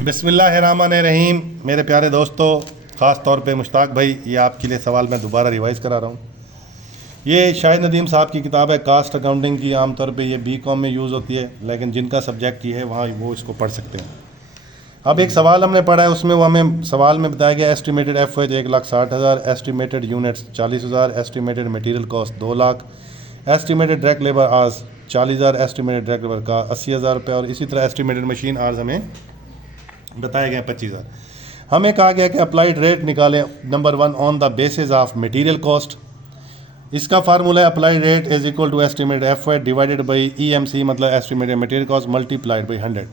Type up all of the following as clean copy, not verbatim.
बिस्मिल्लाहिर्रहमानिर्रहीम। मेरे प्यारे दोस्तों, ख़ास तौर पे मुश्ताक भाई, ये आपके लिए सवाल मैं दोबारा रिवाइज़ करा रहा हूँ। ये शाहिद नदीम साहब की किताब है कास्ट अकाउंटिंग की। आमतौर पे ये बीकॉम में यूज़ होती है, लेकिन जिनका सब्जेक्ट ये है वहाँ वो इसको पढ़ सकते हैं। अब एक सवाल हमने पढ़ा है, उसमें वो हमें सवाल में बताया गया एस्टिमेटेड एफवेज 1,60,000, estimated units 40,000, estimated material cost 2 lakh, estimated direct labour hours 40,000, estimated direct labour का 80,000 रुपये, और इसी तरह एस्टिमेटेड मशीन आवर्स हमें बताया गया 25,000। हमें कहा गया कि अप्लाइड रेट निकालें। Number 1, on the basis of material cost. इसका फार्मूला है applied rate is equal to estimated एफवेज डिवाइडेड बाई EMC, मतलब estimated material cost multiplied by 100।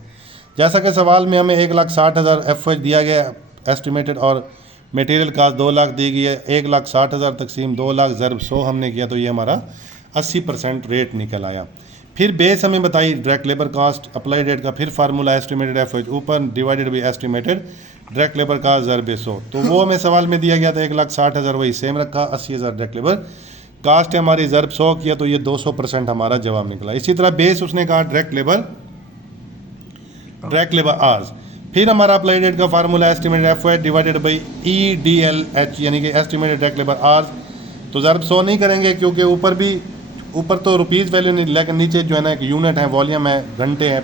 जैसा कि सवाल में हमें 1,60,000 एफवेज दिया गया एस्टिमेटेड, और मटेरियल कॉस्ट 2 लाख दी गई है। 1,60,000 तकसीम 2 लाख ज़रब 100 हमने किया, तो ये हमारा 80% रेट निकल आया। फिर बेस हमें बताई direct labour cost, applied rate का फिर फार्मूला एस्टिमेटेड एफवेज ऊपर divided by estimated direct labour cost ज़रब 100, तो वो हमें सवाल में दिया गया था 1,60,000, वही सेम रखा। 80,000 डायरेक्ट लेबर कास्ट है हमारी, ज़रब 100 किया, तो ये 200% हमारा जवाब निकला। इसी तरह बेस उसने कहा डायरेक्ट लेबर आवर्स। फिर हमारा अप्लाइड रेट का फार्मूला एस्टिमेटेड एफवेज डिवाइडेड बाई EDLH, यानी कि एस्टिमेटेड डायरेक्ट लेबर आवर्स। तो ज़रब 100 नहीं करेंगे क्योंकि ऊपर तो रुपीज़ वैल्यू नहीं, लेकिन नीचे जो है ना एक यूनिट है, वॉल्यूम है, घंटे हैं,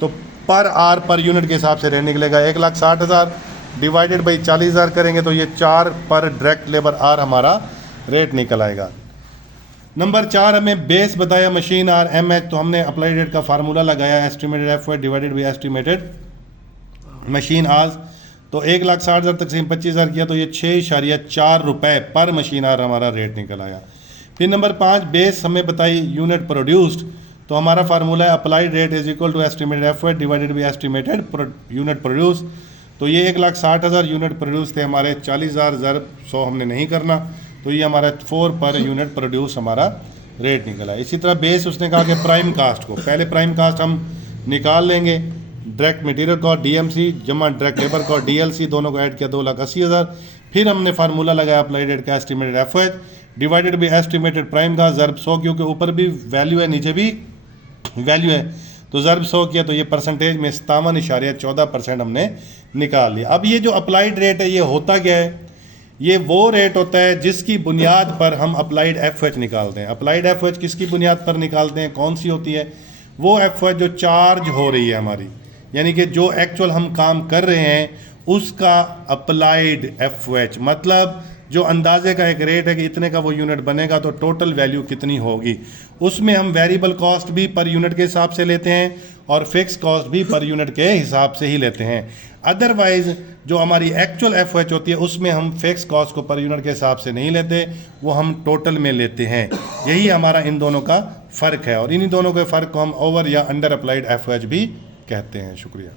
तो पर आर पर यूनिट के हिसाब से रेट निकलेगा। 1,60,000 डिवाइडेड बाई 40,000 करेंगे तो ये 4 पर डायरेक्ट लेबर आर हमारा रेट निकल आएगा। नंबर 4 हमें बेस बताया मशीन आर MH, तो हमने अप्लाइड रेट का फार्मूला लगाया एस्टिमेटेड एफवेज divided by estimated machine hours. तो 1,60,000 तकसीम 25,000 किया, तो ये 6.4 रुपये पर मशीन आर हमारा रेट निकल आया। फिर नंबर 5 बेस हमें बताई यूनिट प्रोड्यूस्ड, तो हमारा फार्मूला है applied rate is equal to estimated एफवेज divided by estimated unit produce. तो ये 1,60,000 यूनिट प्रोड्यूस थे हमारे, 40,000 ज़रब 100 हमने नहीं करना, तो ये हमारा 4 पर यूनिट प्रोड्यूस हमारा रेट निकला। इसी तरह बेस उसने कहा कि प्राइम कास्ट को, पहले प्राइम कास्ट हम निकाल लेंगे, डायरेक्ट मटेरियल कॉस्ट DMC जमा डायरेक्ट लेबर कॉस्ट DLC, दोनों को ऐड किया 2,80,000। फिर हमने फार्मूला लगाया अप्लाइड रेट का एस्टिमेटेड एफवेज डिवाइडेड बाई एस्टिमेटेड प्राइम का ज़रब 100, क्योंकि ऊपर भी वैल्यू है नीचे भी वैल्यू है, तो ज़रब 100 किया, तो ये परसेंटेज में 57.14% हमने निकाल लिया। अब ये जो अप्लाइड रेट है ये होता क्या है? ये वो रेट होता है जिसकी बुनियाद पर हम अप्लाइड एफवेज निकालते हैं। अप्लाइड एफवेज किसकी बुनियाद पर निकालते हैं? कौन सी होती है? वो एफवेज जो चार्ज हो रही है हमारी, यानी कि जो एक्चुअल हम काम कर रहे हैं उसका अप्लाइड एफवेज, मतलब जो अंदाजे का एक रेट है कि इतने का वो यूनिट बनेगा तो टोटल वैल्यू कितनी होगी। उसमें हम वेरिएबल कॉस्ट भी पर यूनिट के हिसाब से लेते हैं और फिक्स कॉस्ट भी पर यूनिट के हिसाब से ही लेते हैं। अदरवाइज जो हमारी एक्चुअल एफवेज होती है उसमें हम फिक्स कॉस्ट को पर यूनिट के हिसाब से नहीं लेते, वो हम टोटल में लेते हैं। यही हमारा इन दोनों का फ़र्क है, और इन्हीं दोनों के फ़र्क को हम ओवर या अंडर अप्लाइड एफवेज भी कहते हैं। शुक्रिया।